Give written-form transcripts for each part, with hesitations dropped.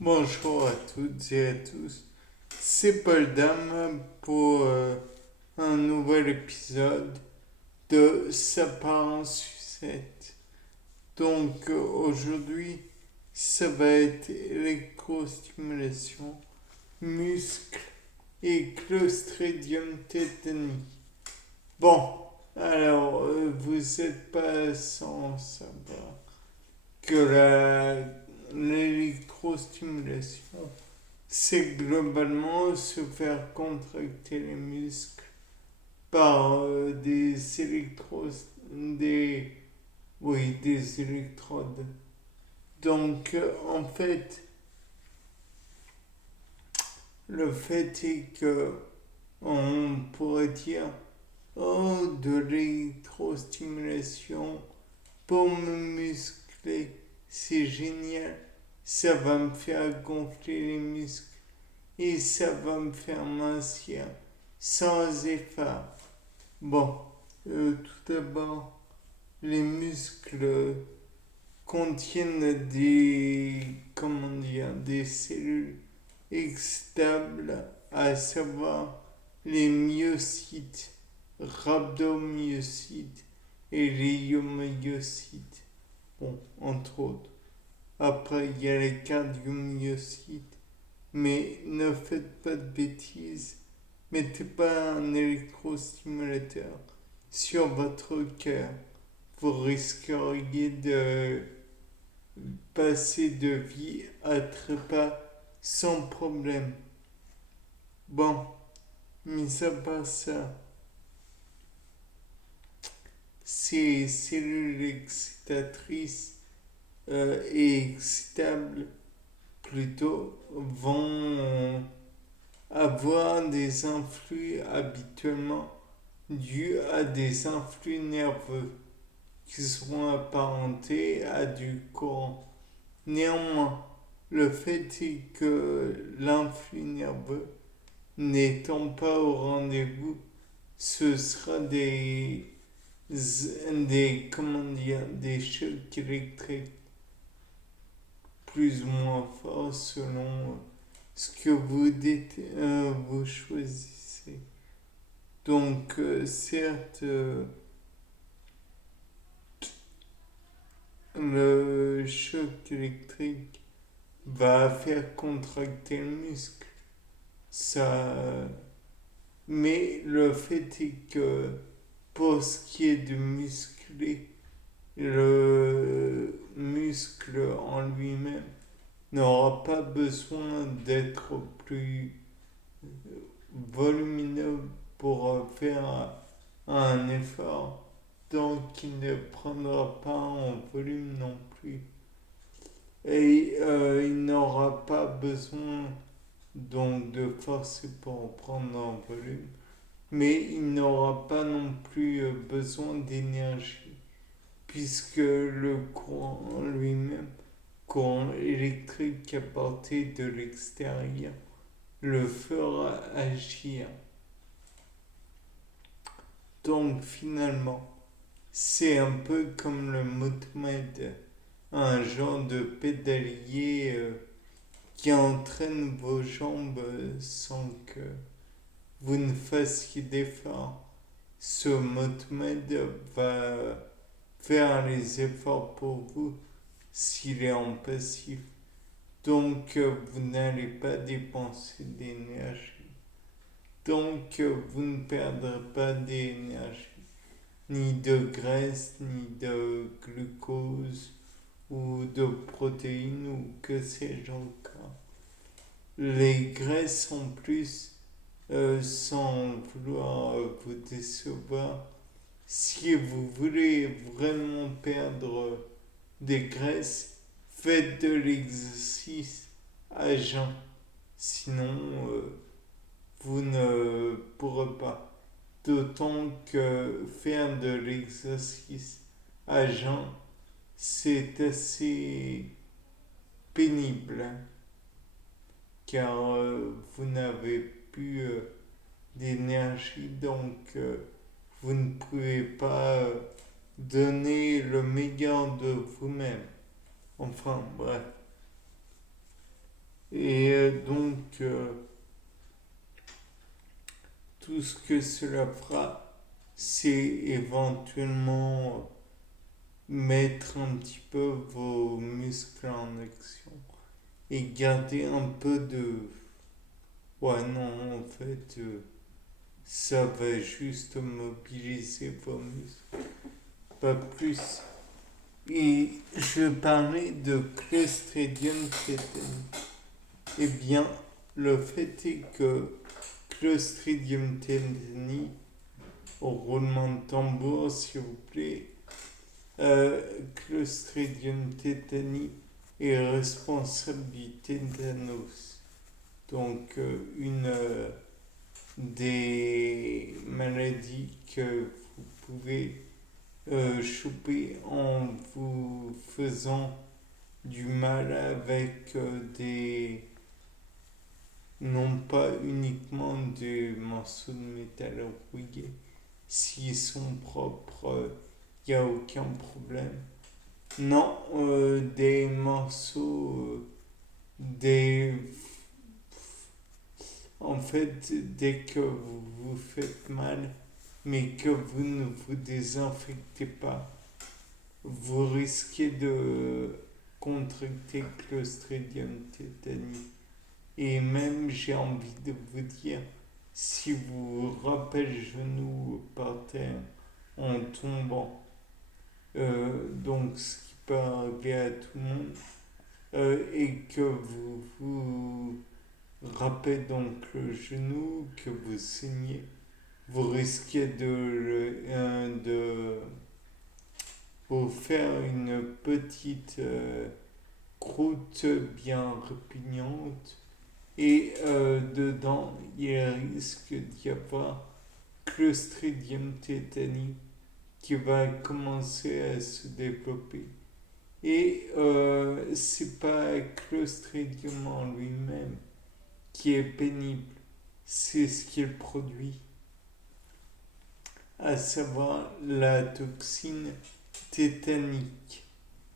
Bonjour à toutes et à tous, c'est Paul Dame pour un nouvel épisode de Ça part en sucette. Donc aujourd'hui, ça va être électrostimulation, muscles et clostridium tétani. Bon, alors vous n'êtes pas sans savoir que l'électrostimulation c'est globalement se faire contracter les muscles par des, oui, des électrodes. Donc, en fait, le fait est que on pourrait dire, oh, de l'électrostimulation pour me muscler, c'est génial, ça va me faire gonfler les muscles et ça va me faire mincir sans effort. Bon, tout d'abord, les muscles contiennent comment dire, des cellules excitables, à savoir les myocytes, rhabdomyocytes et les myomyocytes. Bon, entre autres. Après, il y a les cardiomyocytes. Mais ne faites pas de bêtises. Mettez pas un électrostimulateur sur votre cœur. Vous risqueriez de passer de vie à trépas sans problème. Bon, mis à part ça, ces cellules excitatrices et excitables plutôt vont avoir des influx habituellement dus à des influx nerveux qui seront apparentés à du courant. Néanmoins, le fait est que l'influx nerveux n'étant pas au rendez-vous, ce sera comment dire, des chocs électriques plus ou moins forts selon ce que vous choisissez. Donc, certes, le choc électrique va faire contracter le muscle. Ça, mais le fait est que pour ce qui est de muscler, le muscle en lui-même n'aura pas besoin d'être plus volumineux pour faire un effort, donc il ne prendra pas en volume non plus. Et il n'aura pas besoin donc de forcer pour en prendre en volume, mais il n'aura pas non plus besoin d'énergie, puisque le courant lui-même, courant électrique apporté de l'extérieur, le fera agir. Donc finalement, c'est un peu comme le motomed, un genre de pédalier qui entraîne vos jambes sans que vous ne fassiez d'efforts. Ce motomed va faire les efforts pour vous s'il est en passif. Donc vous n'allez pas dépenser d'énergie. Donc vous ne perdrez pas d'énergie, ni de graisse, ni de glucose, ou de protéines, ou que sais-je encore. Les graisses en plus, sans vouloir vous décevoir, si vous voulez vraiment perdre des graisses, faites de l'exercice à jeun. Sinon, vous ne pourrez pas. D'autant que faire de l'exercice à jeun, c'est assez pénible, car vous n'avez plus d'énergie, donc vous ne pouvez pas donner le meilleur de vous-même. Enfin, bref. donc, tout ce que cela fera, c'est éventuellement mettre un petit peu vos muscles en action et garder un peu de... Ouais, non, en fait, ça va juste mobiliser vos muscles, pas plus. Et je parlais de Clostridium tetani. Eh bien, le fait est que Clostridium tetani, au roulement de tambour, s'il vous plaît, Clostridium tetani est responsable du tétanos. Donc, une des maladies que vous pouvez choper en vous faisant du mal avec des... non pas uniquement des morceaux de métal rouillés. S'ils sont propres, il n'y a aucun problème. Non, des morceaux, des... En fait, dès que vous vous faites mal, mais que vous ne vous désinfectez pas, vous risquez de contracter Clostridium tetani. Et même, j'ai envie de vous dire, si vous rappelez le genou par terre en tombant, donc ce qui peut arriver à tout le monde, et que vous vous râpez donc le genou, que vous saignez, vous risquez de vous faire une petite croûte bien répugnante et dedans il risque d'y avoir Clostridium tetani qui va commencer à se développer. Et c'est pas Clostridium en lui-même qui est pénible, c'est ce qu'il produit, à savoir la toxine tétanique.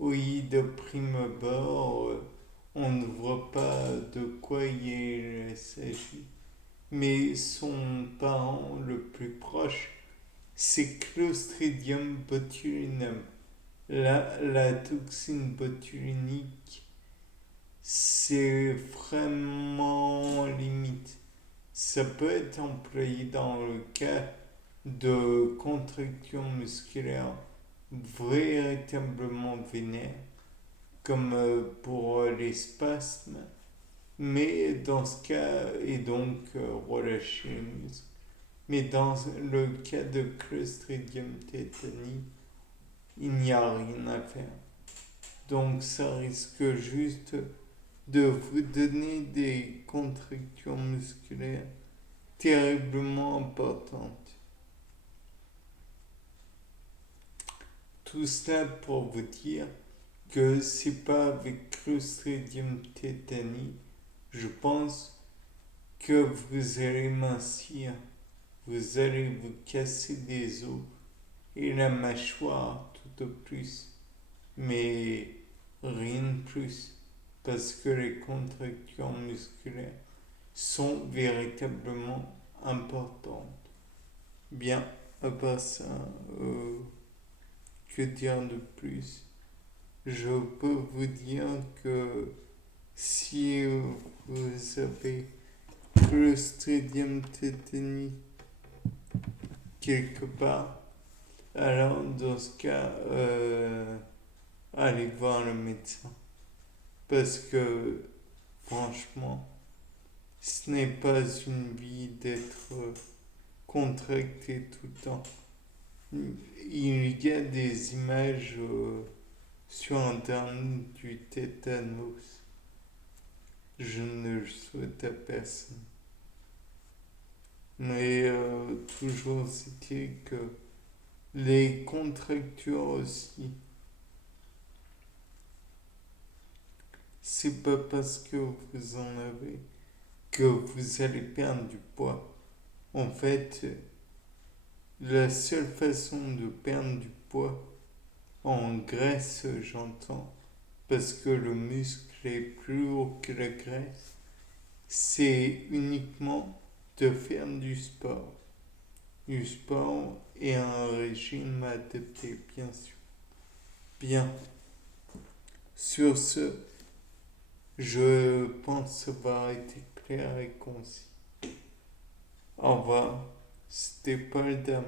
Oui, de prime abord, on ne voit pas de quoi il s'agit. Mais son parent le plus proche, c'est Clostridium botulinum. La toxine botulinique, c'est vraiment limite. Ça peut être employé dans le cas de contractions musculaires véritablement vénères, comme pour les spasmes, mais dans ce cas, et donc relâcher les muscles. Mais dans le cas de Clostridium tetani, il n'y a rien à faire. Donc ça risque juste de vous donner des contractions musculaires terriblement importantes. Tout cela pour vous dire que c'est pas avec Clostridium tetani, je pense que vous allez mincir, vous allez vous casser des os et la mâchoire tout au plus, mais rien de plus, parce que les contractions musculaires sont véritablement importantes. Bien, à part ça, que dire de plus? Je peux vous dire que si vous avez Clostridium tetani quelque part, alors dans ce cas, allez voir le médecin. Parce que franchement, ce n'est pas une vie d'être contracté tout le temps. Il y a des images sur internet du tétanos. Je ne le souhaite à personne. Mais toujours c'est que les contractures aussi, c'est pas parce que vous en avez que vous allez perdre du poids. En fait, la seule façon de perdre du poids, en graisse j'entends, parce que le muscle est plus lourd que la graisse, c'est uniquement de faire du sport et un régime adapté, bien sûr. Bien, sur ce, je pense avoir été clair et concis. Au revoir, c'était Paul Dame.